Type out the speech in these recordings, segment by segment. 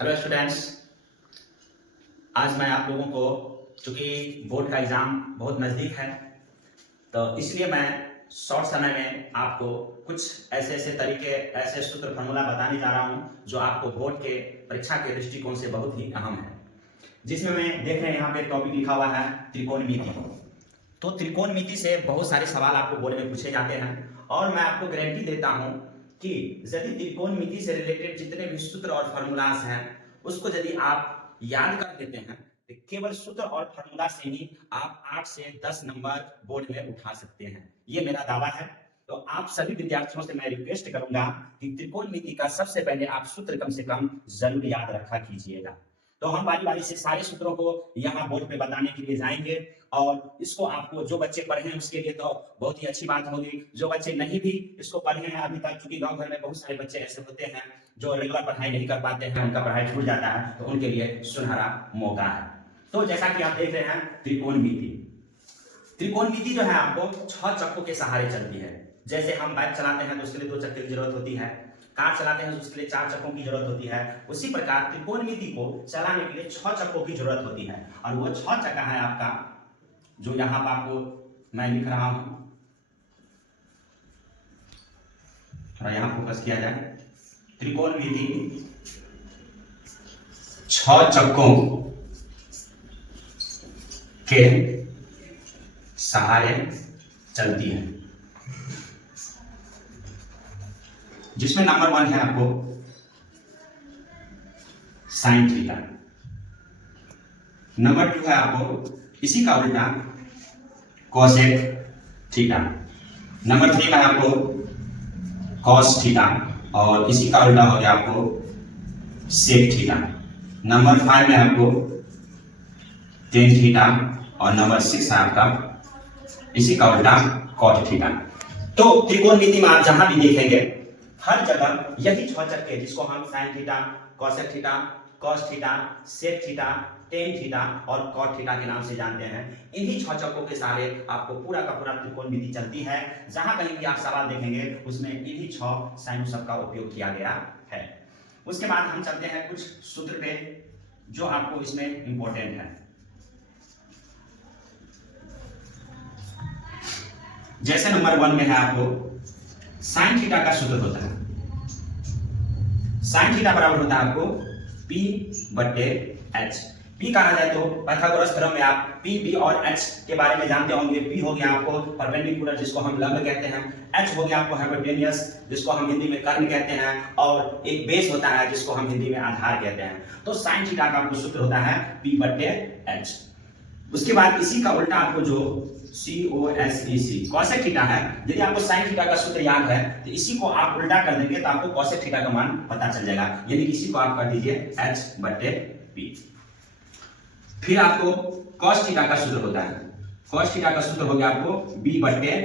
Hello students, आज मैं आप लोगों को, चूंकि बोर्ड का एग्ज़ाम बहुत नज़दीक है, तो इसलिए मैं शॉर्ट समय में आपको कुछ ऐसे ऐसे तरीके, ऐसे सूत्र फार्मूला बताने जा रहा हूं जो आपको बोर्ड के परीक्षा के दृष्टिकोण से बहुत ही अहम है। जिसमें मैं देख रहे हैं यहाँ पे टॉपिक लिखा हुआ है त्रिकोणमिति। तो त्रिकोणमिति से बहुत सारे सवाल आपको बोर्ड में पूछे जाते हैं और मैं आपको गारंटी देता हूं कि यदि त्रिकोणमिति से रिलेटेड जितने भी सूत्र और फार्मूलास हैं उसको यदि आप याद कर लेते हैं तो केवल सूत्र और फार्मूला से ही आप 8 से 10 नंबर बोर्ड में उठा सकते हैं। ये मेरा दावा है। तो आप सभी विद्यार्थियों से मैं रिक्वेस्ट करूंगा कि त्रिकोणमिति का सबसे पहले आप सूत्र कम से कम जरूर याद रखा कीजिएगा। तो हम बारी बारी से सारे सूत्रों को यहाँ बोर्ड पे बताने के लिए जाएंगे और इसको आपको, जो बच्चे पढ़े हैं उसके लिए तो बहुत ही अच्छी बात होगी, जो बच्चे नहीं भी इसको पढ़े हैं अभी तक, क्योंकि गांव घर में बहुत सारे बच्चे ऐसे होते हैं जो रेगुलर पढ़ाई नहीं कर पाते हैं, उनका पढ़ाई छूट जाता है, तो उनके लिए सुनहरा मौका है। तो जैसा कि आप देख रहे हैं त्रिकोणमिति, त्रिकोणमिति जो है आपको 6 चक्कों के सहारे चलती है। जैसे हम बाइक चलाते हैं तो उसके लिए 2 चक्के की जरूरत होती है, कार चलाते हैं तो उसके लिए 4 चक्कों की जरूरत होती है। उसी प्रकार त्रिकोणमिति को चलाने के लिए 6 चक्कों की जरूरत होती है और वो 6 चक्का है आपका, जो यहाँ पर आपको मैं लिख रहा हूं, थोड़ा यहाँ फोकस किया जाए। त्रिकोणमिति 6 चक्कों के सहारे चलती है, जिसमें नंबर 1 है आपको साइन थीटा, नंबर 2 है आपको इसी का उल्टा कोसेक थीटा, नंबर 3 है आपको कॉस थीटा और इसी का उल्टा हो गया आपको सेक थीटा, नंबर 5 में आपको टेन थीटा और नंबर 6 है आपका इसी का उल्टा कॉट थीटा। तो त्रिकोणमिति में आप जहां भी देखेंगे हर जगह यही 6 चक्के, जिसको हम sine theta, cosec theta, cos theta, sec theta, tan theta और कॉट थीटा के नाम से जानते हैं, इन्हीं 6 चक्कों के सहारे आपको पूरा का पूरा त्रिकोणमिति चलती है। जहां कहीं भी आप सवाल देखेंगे उसमें इन्हीं 6 साइनों सब का उपयोग किया गया है। उसके बाद हम चलते हैं कुछ सूत्र पे जो आपको इसमें इंपॉर्टेंट है। जैसे नंबर 1 में है आपको साइन थीटा का सूत्र होता है। साइन थीटा बराबर होता है आपको P बटे H। P कहा जाए तो पाइथागोरस थ्योरम में आप P, B और H के बारे में जानते होंगे। P हो गया आपको परपेंडिकुलर, जिसको हम लंब कहते हैं। H हो गया आपको हाइपोटेनियस, जिसको हम हिंदी में कर्ण कहते हैं, और एक बेस होता है जिसको हम हिंदी में आधार कहते हैं। तो साइन थीटा का आपको सूत्र होता है P बटे H। उसके बाद इसी का उल्टा आपको जो COSEC कोसेक थीटा है, यदि आपको साइन थीटा का सूत्र याद है तो इसी को आप उल्टा कर देंगे तो आपको कोसेक थीटा का मान पता चल जाएगा, यानी इसी को आप कर दीजिए H बटे P। फिर आपको cos थीटा का सूत्र होता है। cos थीटा का सूत्र हो गया आपको B बटे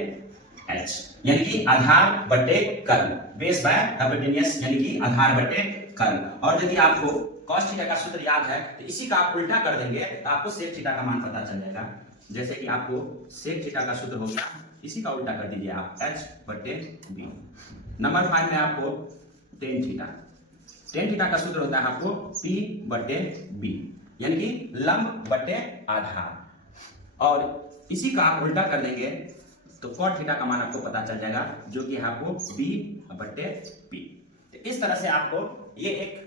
H, यानी कि आधार बटे कर्ण, बेस बाय हाइपोटेनियस यानी कि आधार बटे कर्ण। और यदि आपको cos थीटा का सूत्र याद है तो इसी का आप उल्टा कर देंगे तो आपको sec थीटा का मान पता चल जाएगा। जैसे कि आपको sec थीटा का सूत्र हो गया, इसी का उल्टा कर दीजिए आप H बटे B। नंबर 5 में आपको टेन थीटा, टेन थीटा का सूत्र होता है आपको P बटे B, यानी कि लंब बटे आधार, और इसी का आप उल्टा कर देंगे तो cot थीटा का मान आपको पता चल जाएगा, जो कि आपको B बटे P। तो इस तरह से आपको ये एक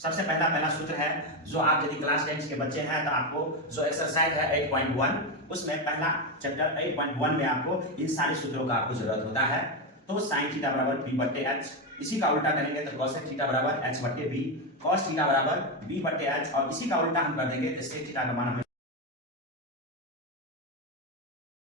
सबसे पहला सूत्र है जो आप यदि क्लास 10 के बच्चे हैं तो आपको जो एक्सरसाइज है 8.1, उसमें पहला चैप्टर 8.1 में आपको इन सारे सूत्रों का आपको जरूरत होता है। तो साइन थीटा बराबर P बटे H, इसी का उल्टा करेंगे तो कोसेक थीटा बराबर H बटे B, कॉस थीटा बराबर B बटे H, और इसी का उल्टा हम कर देंगे तो सेक थीटा का मान हमें